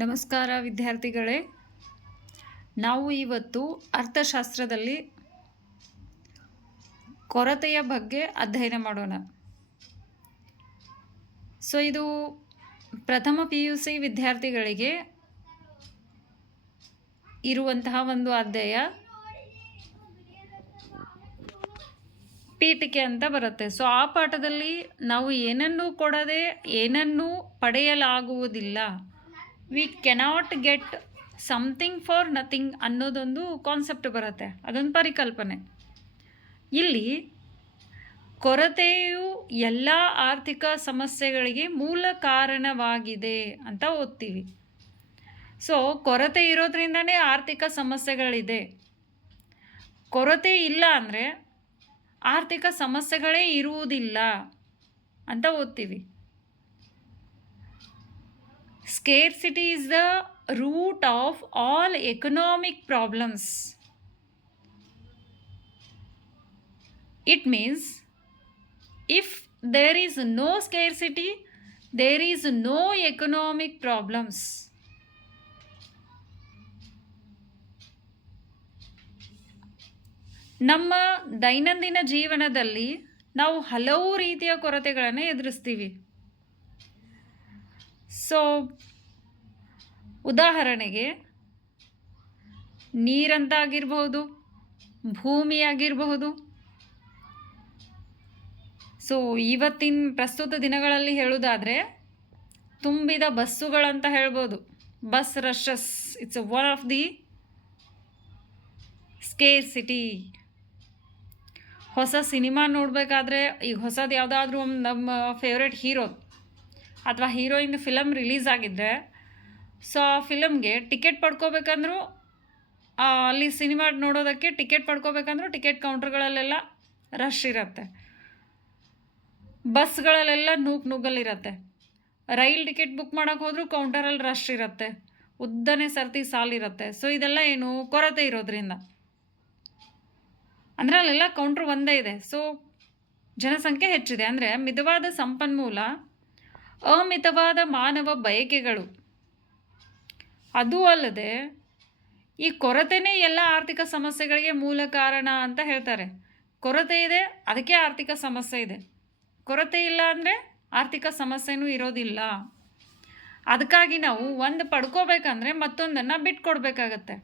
ನಮಸ್ಕಾರ ವಿದ್ಯಾರ್ಥಿಗಳೇ, ನಾವು ಇವತ್ತು ಅರ್ಥಶಾಸ್ತ್ರದಲ್ಲಿ ಕೊರತೆಯ ಬಗ್ಗೆ ಅಧ್ಯಯನ ಮಾಡೋಣ. ಇದು ಪ್ರಥಮ PUC ವಿದ್ಯಾರ್ಥಿಗಳಿಗೆ ಇರುವಂತಹ ಒಂದು ಅಧ್ಯಾಯ, ಪೀಠಿಕೆ ಅಂತ ಬರುತ್ತೆ. ಆ ಪಾಠದಲ್ಲಿ ನಾವು ಏನನ್ನೂ ಕೊಡದೆ ಏನನ್ನೂ ಪಡೆಯಲಾಗುವುದಿಲ್ಲ, we cannot get something for nothing ಅನ್ನೋದೊಂದು ಕಾನ್ಸೆಪ್ಟ್ ಬರುತ್ತೆ, ಅದೊಂದು ಪರಿಕಲ್ಪನೆ. ಇಲ್ಲಿ ಕೊರತೆಯು ಎಲ್ಲ ಆರ್ಥಿಕ ಸಮಸ್ಯೆಗಳಿಗೆ ಮೂಲ ಕಾರಣವಾಗಿದೆ ಅಂತ ಓದ್ತೀವಿ. ಕೊರತೆ ಇರೋದ್ರಿಂದನೇ ಆರ್ಥಿಕ ಸಮಸ್ಯೆಗಳಿದೆ. ಕೊರತೆ ಇಲ್ಲ ಅಂದರೆ ಆರ್ಥಿಕ ಸಮಸ್ಯೆಗಳೇ ಇರುವುದಿಲ್ಲ ಅಂತ ಓದ್ತೀವಿ. Scarcity is the root of all economic problems. It means if there is no scarcity, there is no economic problems. ನಮ್ಮ ದೈನಂದಿನ ಜೀವನದಲ್ಲಿ ನಾವು ಹಲವು ರೀತಿಯ ಕೊರತೆಗಳನ್ನು ಎದುರಿಸ್ತೀವಿ. ಉದಾಹರಣೆಗೆ ನೀರಂತಾಗಿರಬಹುದು, ಭೂಮಿಯಾಗಿರಬಹುದು. ಇವತ್ತಿನ ಪ್ರಸ್ತುತ ದಿನಗಳಲ್ಲಿ ಹೇಳೋದಾದರೆ ತುಂಬಿದ ಬಸ್ಸುಗಳಂತ ಹೇಳ್ಬೋದು. Bus rushes, it's one of the scarcity. ಹೊಸ ಸಿನಿಮಾ ನೋಡಬೇಕಾದ್ರೆ ಈಗ ಹೊಸದು ಯಾವುದಾದ್ರೂ ಒಂದು ನಮ್ಮ ಫೇವ್ರೆಟ್ ಹೀರೋ ಅಥವಾ ಹೀರೋಯಿನ್ ಫಿಲಮ್ ರಿಲೀಸ್ ಆಗಿದ್ದರೆ ಆ ಫಿಲಮ್ಗೆ ಟಿಕೆಟ್ ಪಡ್ಕೋಬೇಕಂದ್ರೂ ಅಲ್ಲಿ ಸಿನಿಮಾ ನೋಡೋದಕ್ಕೆ ಟಿಕೆಟ್ ಪಡ್ಕೋಬೇಕಂದ್ರೂ ಟಿಕೆಟ್ ಕೌಂಟ್ರ್ಗಳಲ್ಲೆಲ್ಲ ರಶ್ ಇರುತ್ತೆ. ಬಸ್ಗಳಲ್ಲೆಲ್ಲ ನುಗ್ಗಲಿರುತ್ತೆ. ರೈಲ್ ಟಿಕೆಟ್ ಬುಕ್ ಮಾಡೋಕ್ಕೆ ಹೋದರೂ ಕೌಂಟರಲ್ಲಿ ರಶ್ ಇರುತ್ತೆ, ಉದ್ದನೇ ಸರ್ತಿ ಸಾಲಿರುತ್ತೆ. ಇದೆಲ್ಲ ಏನು, ಕೊರತೆ ಇರೋದ್ರಿಂದ. ಅಂದರೆ ಅಲ್ಲೆಲ್ಲ ಕೌಂಟ್ರ್ ಒಂದೇ ಇದೆ. ಜನಸಂಖ್ಯೆ ಹೆಚ್ಚಿದೆ. ಅಂದರೆ ಮಿತವಾದ ಸಂಪನ್ಮೂಲ, ಅಮಿತವಾದ ಮಾನವ ಬಯಕೆಗಳು. ಅದೂ ಅಲ್ಲದೆ ಈ ಕೊರತೆನೇ ಎಲ್ಲ ಆರ್ಥಿಕ ಸಮಸ್ಯೆಗಳಿಗೆ ಮೂಲ ಕಾರಣ ಅಂತ ಹೇಳ್ತಾರೆ. ಕೊರತೆ ಇದೆ, ಅದಕ್ಕೆ ಆರ್ಥಿಕ ಸಮಸ್ಯೆ ಇದೆ. ಕೊರತೆ ಇಲ್ಲ ಅಂದರೆ ಆರ್ಥಿಕ ಸಮಸ್ಯೆನೂ ಇರೋದಿಲ್ಲ. ಅದಕ್ಕಾಗಿ ನಾವು ಒಂದು ಪಡ್ಕೋಬೇಕಂದ್ರೆ ಮತ್ತೊಂದನ್ನು ಬಿಟ್ಕೊಡ್ಬೇಕಾಗತ್ತೆ.